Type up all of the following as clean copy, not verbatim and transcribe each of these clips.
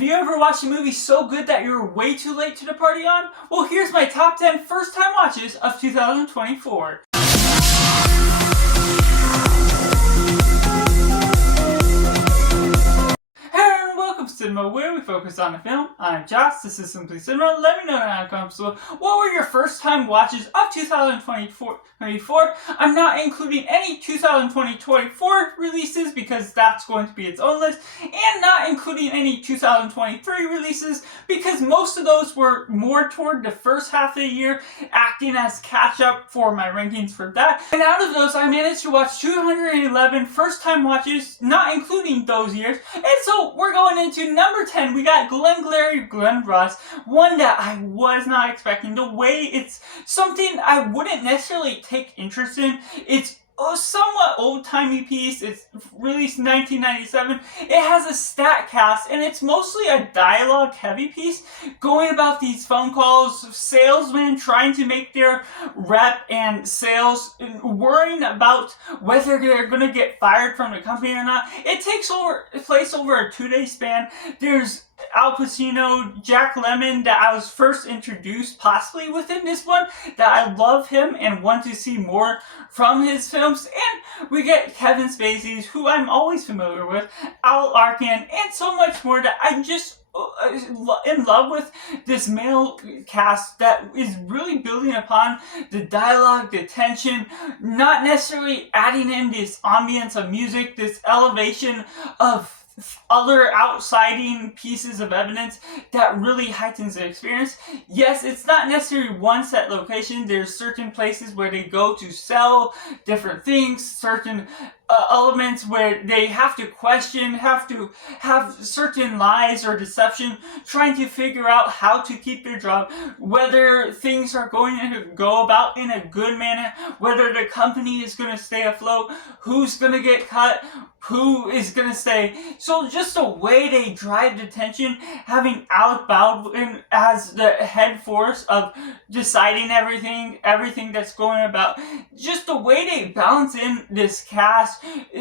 Have you ever watched a movie so good that you were way too late to the party on? Well, here's my top 10 first-time watches of 2024. Welcome to Cinema, where we focus on a film. I'm Josh, this is Simply Cinema. Let me know how it comes. So, what were your first time watches of 2024? I'm not including any 2024 releases because that's going to be its own list, and not including any 2023 releases because most of those were more toward the first half of the year, acting as catch-up for my rankings for that. And out of those, I managed to watch 211 first-time watches, not including those years. And so, we're going into number 10, we got Glengarry, one that I was not expecting. The way it's something I wouldn't necessarily take interest in. It's a somewhat old-timey piece. It's released in 1997. It has a stat cast, and it's mostly a dialogue-heavy piece, going about these phone calls, salesmen trying to make their rep and sales, worrying about whether they're going to get fired from the company or not. It takes place over a 2-day span. There's Al Pacino, Jack Lemmon, that I was first introduced possibly within this one, that I love him and want to see more from his films. And we get Kevin Spacey, who I'm always familiar with, Al Arkin, and so much more that I'm just in love with this male cast that is really building upon the dialogue, the tension, not necessarily adding in this ambience of music, this elevation of other outsiding pieces of evidence that really heightens the experience. Yes, it's not necessarily one set location. There's certain places where they go to sell different things, certain elements where they have to question, have to have certain lies or deception, trying to figure out how to keep their job, whether things are going to go about in a good manner, whether the company is going to stay afloat, who's going to get cut, who is going to stay. So just the way they drive the tension, having Alec Baldwin as the head force of deciding everything that's going about, just the way they balance in this cast.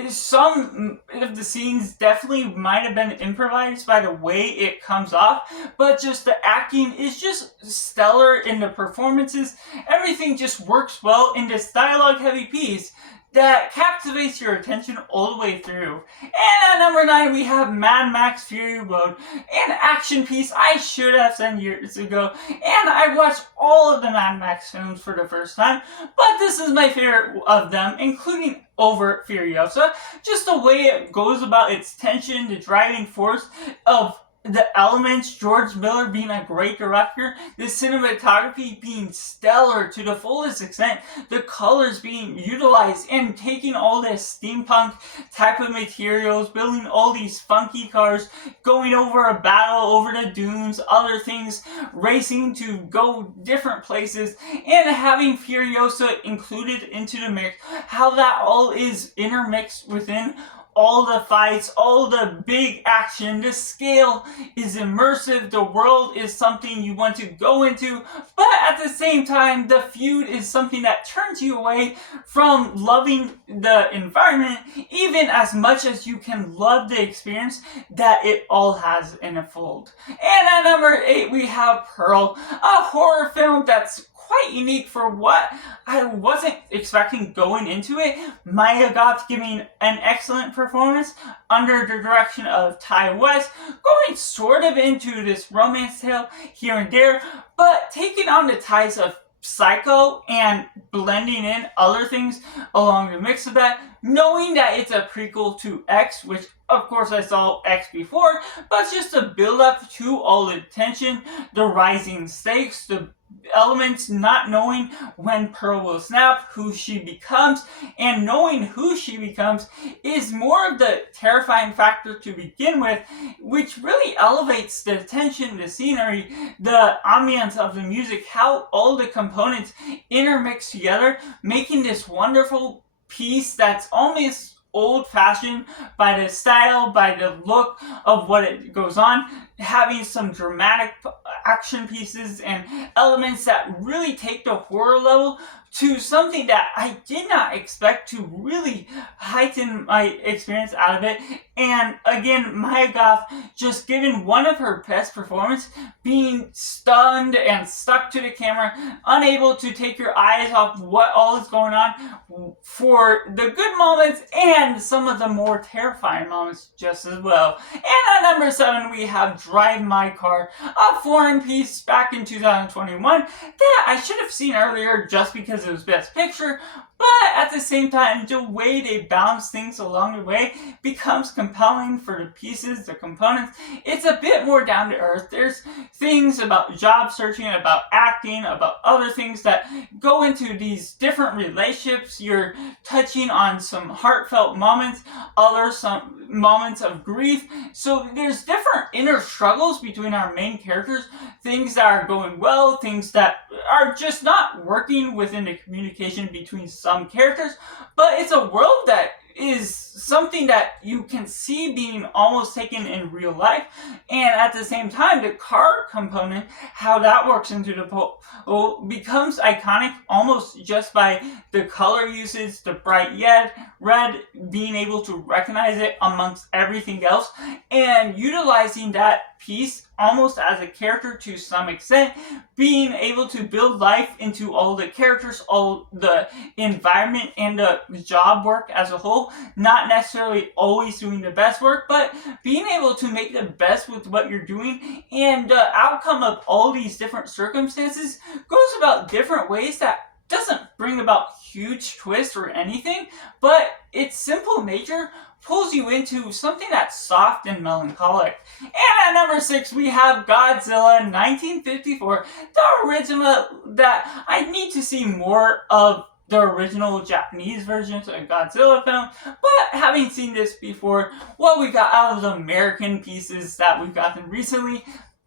Some of the scenes definitely might have been improvised by the way it comes off, but just the acting is just stellar in the performances. Everything just works well in this dialogue-heavy piece that captivates your attention all the way through. And at number 9, we have Mad Max Fury Road, an action piece I should have seen years ago, and I watched all of the Mad Max films for the first time, but this is my favorite of them, including over Furiosa. Just the way it goes about its tension, the driving force of the elements, George Miller being a great director, the cinematography being stellar to the fullest extent, the colors being utilized, and taking all this steampunk type of materials, building all these funky cars, going over a battle over the dunes, other things, racing to go different places, and having Furiosa included into the mix, how that all is intermixed within all the fights, all the big action. The scale is immersive. The world is something you want to go into, but at the same time, the feud is something that turns you away from loving the environment, even as much as you can love the experience that it all has in a fold. And at number 8, we have Pearl, a horror film that's quite unique for what I wasn't expecting going into it. Maya Goth giving an excellent performance under the direction of Ty West, going sort of into this romance tale here and there, but taking on the ties of Psycho and blending in other things along the mix of that, knowing that it's a prequel to X, which of course I saw X before, but it's just a build up to all the tension, the rising stakes, the elements, not knowing when Pearl will snap, who she becomes, and knowing who she becomes is more of the terrifying factor to begin with, which really elevates the tension, the scenery, the ambience of the music, how all the components intermix together, making this wonderful piece that's almost old-fashioned by the style, by the look of what it goes on, having some dramatic action pieces and elements that really take the horror level to something that I did not expect to really heighten my experience out of it. And again, Maya Goth just giving one of her best performances, being stunned and stuck to the camera, unable to take your eyes off what all is going on, for the good moments and some of the more terrifying moments just as well. And at number 7, we have Drive My Car, a foreign piece back in 2021 that I should have seen earlier just because it was Best Picture, but at the same time, the way they balance things along the way becomes compelling for the pieces, the components. It's a bit more down to earth. There's things about job searching, about acting, about other things that go into these different relationships. You're touching on some heartfelt moments, some moments of grief. So there's different inner struggles between our main characters, things that are going well, things that are just not working within the communication between some characters, but it's a world that is something that you can see being almost taken in real life, and at the same time, the car component, how that works into the becomes iconic almost just by the color usage, the bright red, being able to recognize it amongst everything else, and utilizing that piece almost as a character to some extent, being able to build life into all the characters, all the environment, and the job work as a whole. Not necessarily always doing the best work, but being able to make the best with what you're doing, and the outcome of all these different circumstances goes about different ways that doesn't bring about huge twists or anything, but its simple nature pulls you into something that's soft and melancholic. And at number 6, we have Godzilla 1954, the original that I need to see more of the original Japanese versions of Godzilla film, but having seen this before, what we got out of the American pieces that we've gotten recently,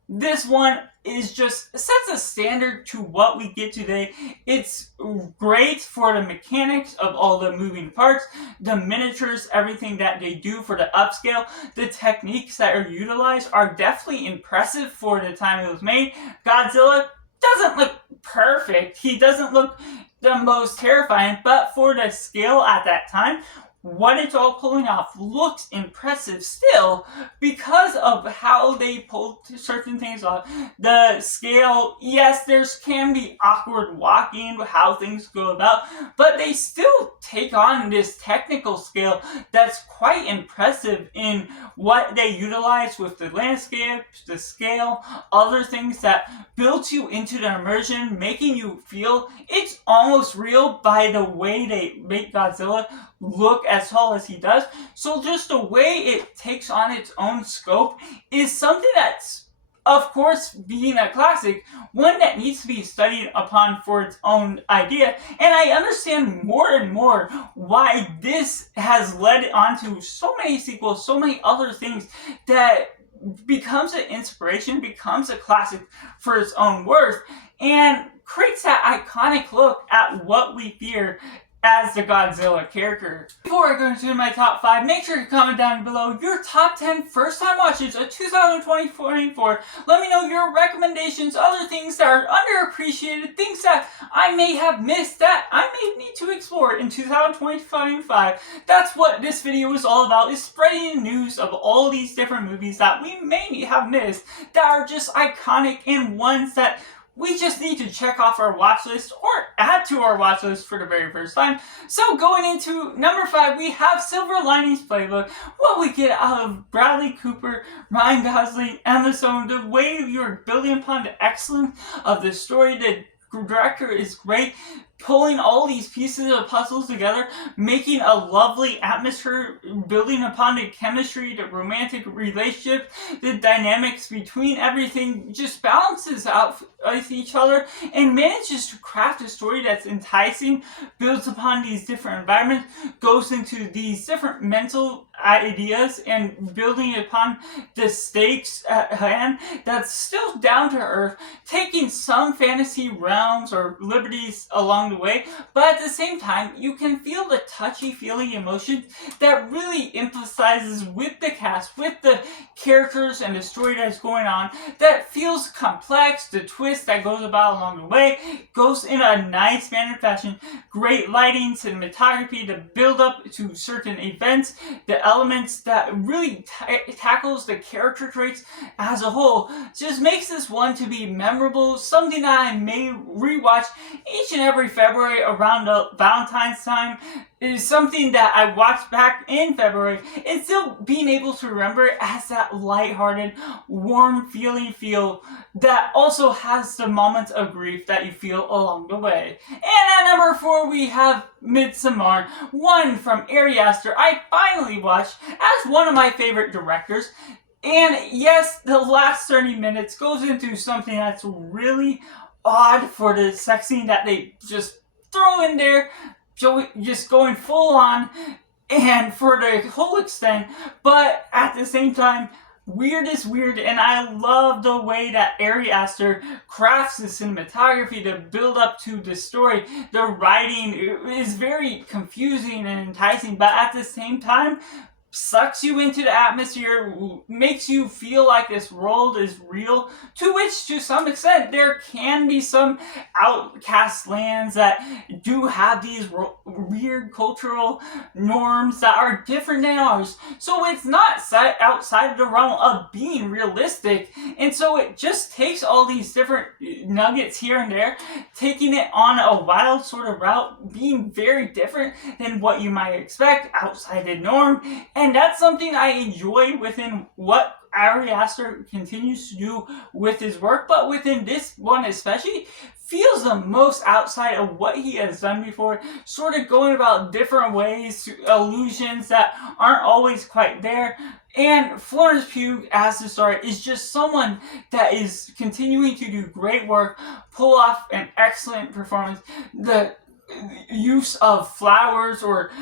this one is just sets a standard to what we get today. It's great for the mechanics of all the moving parts, the miniatures, everything that they do for the upscale. The techniques that are utilized are definitely impressive for the time it was made. Godzilla doesn't look perfect. He doesn't look the most terrifying, but for the scale at that time, what it's all pulling off looks impressive still because of how they pulled certain things off. The scale, yes, can be awkward walking, how things go about, but they still take on this technical scale that's quite impressive in what they utilize with the landscape, the scale, other things that build you into the immersion, making you feel it's almost real by the way they make Godzilla look as tall as he does. So just the way it takes on its own scope is something that's, of course, being a classic, one that needs to be studied upon for its own idea. And I understand more and more why this has led on to so many sequels, so many other things that becomes an inspiration, becomes a classic for its own worth, and creates that iconic look at what we fear as the Godzilla character. Before I go into my top 5, make sure to comment down below your top 10 first time watches of 2024. Let me know your recommendations, other things that are underappreciated, things that I may have missed that I may need to explore in 2025. That's what this video is all about, is spreading the news of all these different movies that we may have missed that are just iconic and ones that we just need to check off our watch list or add to our watch list for the very first time. So going into number 5, we have Silver Linings Playbook. What we get out of Bradley Cooper, Ryan Gosling, Emma Stone, the way you're building upon the excellence of the story, the director is great, pulling all these pieces of puzzles together, making a lovely atmosphere, building upon the chemistry, the romantic relationship, the dynamics between everything, just balances out with each other and manages to craft a story that's enticing, builds upon these different environments, goes into these different mental ideas and building upon the stakes at hand that's still down to earth, taking some fantasy realms or liberties along the way, but at the same time, you can feel the touchy-feely emotions that really emphasizes with the cast, with the characters and the story that's going on, that feels complex. The twist that goes about along the way goes in a nice mannered fashion. Great lighting, cinematography, the build up to certain events, the elements that really tackles the character traits as a whole, just makes this one to be memorable, something that I may rewatch each and every February around Valentine's time. It is something that I watched back in February and still being able to remember it as that lighthearted, warm feeling feel that also has the moments of grief that you feel along the way. And at number 4 we have Midsommar, one from Ari Aster. I finally watched as one of my favorite directors. And yes, the last 30 minutes goes into something that's really odd for the sex scene that they just throw in there, just going full on, and for the whole extent, but at the same time, weird is weird, and I love the way that Ari Aster crafts the cinematography to build up to the story. The writing is very confusing and enticing, but at the same time, sucks you into the atmosphere, makes you feel like this world is real, to which to some extent there can be some outcast lands that do have these weird cultural norms that are different than ours. So it's not outside of the realm of being realistic, and so it just takes all these different nuggets here and there, taking it on a wild sort of route, being very different than what you might expect outside the norm. And that's something I enjoy within what Ari Aster continues to do with his work, but within this one especially, feels the most outside of what he has done before, sort of going about different ways, illusions that aren't always quite there. And Florence Pugh as the star is just someone that is continuing to do great work, pull off an excellent performance. The use of flowers, or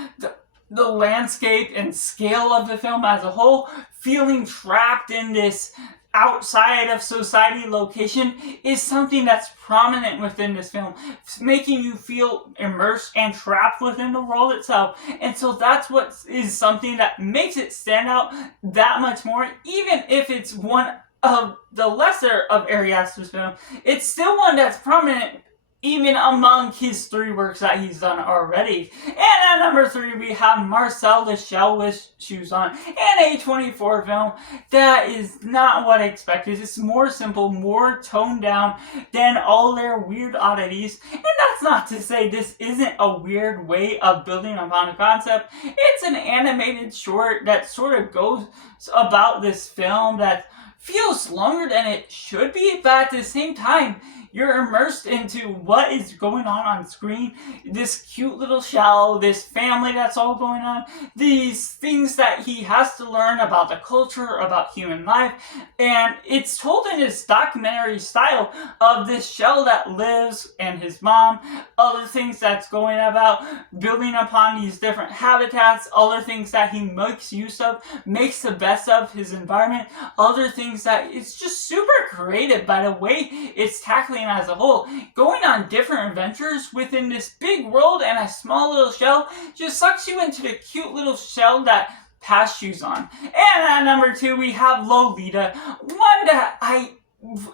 the landscape and scale of the film as a whole, feeling trapped in this outside of society location, is something that's prominent within this film, making you feel immersed and trapped within the world itself. And so that's what is something that makes it stand out that much more, even if it's one of the lesser of Ari Aster's film. It's still one that's prominent even among his 3 works that he's done already. And at number 3, we have Marcel the Shelle with Shoes On, an A24 film that is not what I expected. It's more simple, more toned down than all their weird oddities. And that's not to say this isn't a weird way of building upon a concept. It's an animated short that sort of goes about this film that feels longer than it should be, but at the same time, you're immersed into what is going on screen. This cute little Shelle, this family that's all going on, these things that he has to learn about the culture, about human life. And it's told in this documentary style of this Shelle that lives and his mom, other things that's going about, building upon these different habitats, other things that he makes use of, makes the best of his environment, other things that it's just super creative by the way it's tackling as a whole, going on different adventures within this big world, and a small little Shelle just sucks you into the cute little Shelle that has shoes on. And at number 2, we have Lolita, one that I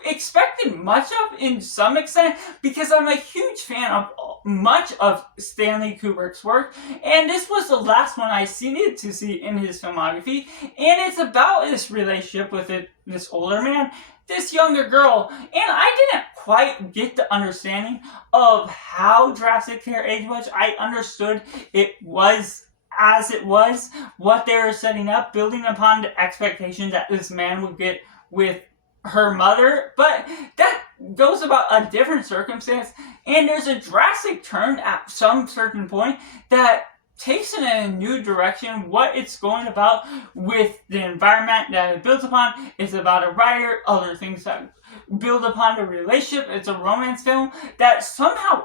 expected much of in some extent, because I'm a huge fan of much of Stanley Kubrick's work, and this was the last one I needed to see in his filmography. And it's about this relationship with this older man, this younger girl, and I didn't quite get the understanding of how drastic their age was. I understood it was as it was, what they were setting up, building upon the expectation that this man would get with her mother, but that goes about a different circumstance, and there's a drastic turn at some certain point that takes it in a new direction. What it's going about with the environment that it builds upon is about a writer, other things that build upon the relationship. It's a romance film that somehow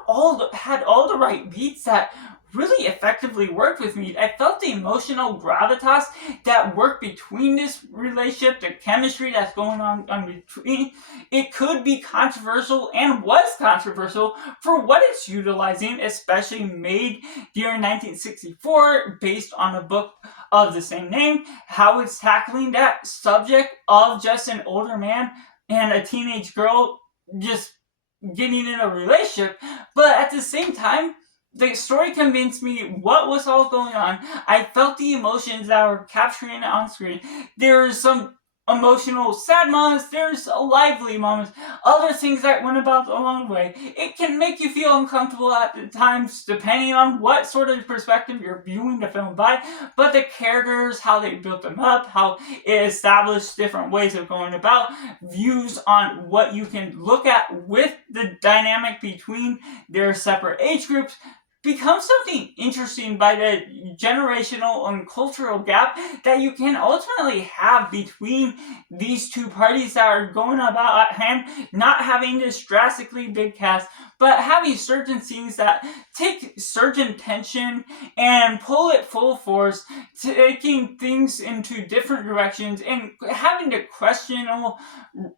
had all the right beats that really effectively worked with me. I felt the emotional gravitas that worked between this relationship, the chemistry that's going on between. It could be controversial and was controversial for what it's utilizing, especially made during 1964 based on a book of the same name, how it's tackling that subject of just an older man and a teenage girl just getting in a relationship. But at the same time, the story convinced me what was all going on. I felt the emotions that were capturing on screen. There's some emotional sad moments, there's lively moments, other things that went about along the way. It can make you feel uncomfortable at times depending on what sort of perspective you're viewing the film by, but the characters, how they built them up, how it established different ways of going about, views on what you can look at with the dynamic between their separate age groups, becomes something interesting by the generational and cultural gap that you can ultimately have between these two parties that are going about at hand, not having this drastically big cast, but having certain scenes that take certain tension and pull it full force, taking things into different directions and having the questionable,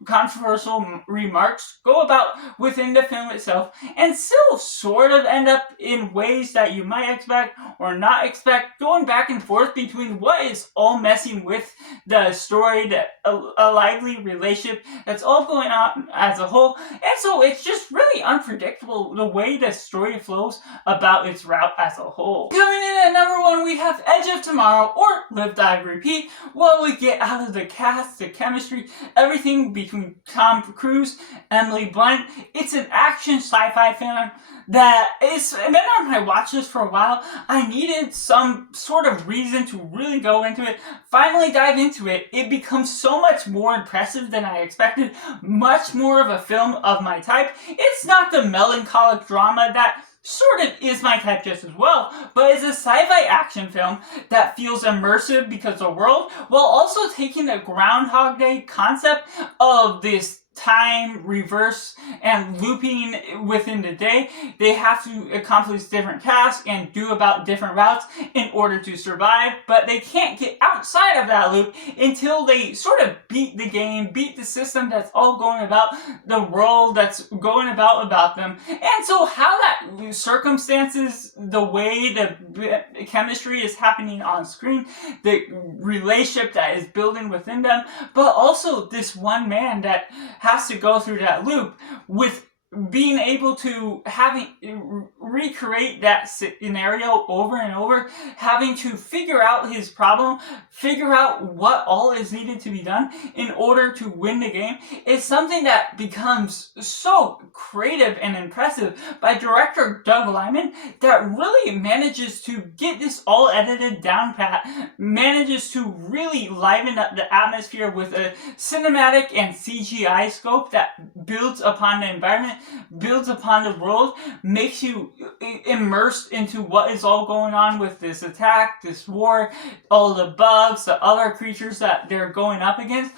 controversial remarks go about within the film itself and still sort of end up in ways that you might expect or not expect, going back and forth between what is all messing with the story, a lively relationship that's all going on as a whole. And so it's just really unpredictable the way the story flows about its route as a whole. Coming in at number 1, we have Edge of Tomorrow, or Live, Die, Repeat. What we get out of the cast, the chemistry, everything between Tom Cruise, Emily Blunt. It's an action sci-fi film that is, been on my watch list for a while. I needed some sort of reason to really go into it, finally dive into it. It becomes so much more impressive than I expected, much more of a film of my type. It's not the melancholic drama that sort of is my type just as well, but it's a sci-fi action film that feels immersive because of the world, while also taking the Groundhog Day concept of this time reverse and looping within the day. They have to accomplish different tasks and do about different routes in order to survive, but they can't get outside of that loop until they sort of beat the game, beat the system that's all going about, the world that's going about them. And so how that circumstances, the way the chemistry is happening on screen, the relationship that is building within them, but also this one man that has to go through that loop with being able to recreate that scenario over and over, having to figure out his problem, figure out what all is needed to be done in order to win the game, is something that becomes so creative and impressive by director Doug Liman, that really manages to get this all edited down pat, manages to really liven up the atmosphere with a cinematic and CGI scope that builds upon the environment, builds upon the world, makes you immersed into what is all going on with this attack, this war, all the bugs, the other creatures that they're going up against,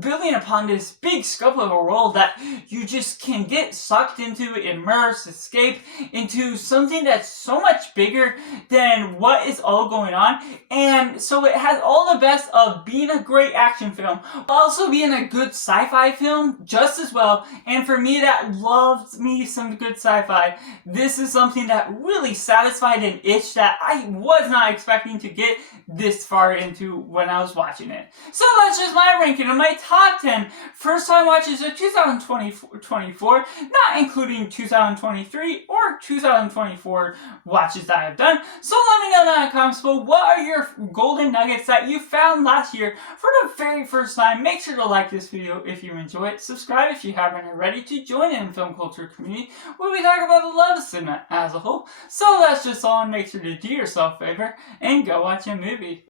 building upon this big scope of a world that you just can get sucked into, immerse, escape into something that's so much bigger than what is all going on. And so it has all the best of being a great action film, but also being a good sci-fi film just as well. And for me that loves me some good sci-fi, this is something that really satisfied an itch that I was not expecting to get this far into when I was watching it. So that's just my ranking of my top 10 first time watches of 2024, not including 2023 or 2024 watches that I've done. So let me know down in the comments below, what are your golden nuggets that you found last year for the very first time. Make sure to like this video if you enjoy it, subscribe if you haven't already to join in the film culture community where we talk about the love of cinema as a whole. So that's just all, and make sure to do yourself a favor and go watch a movie.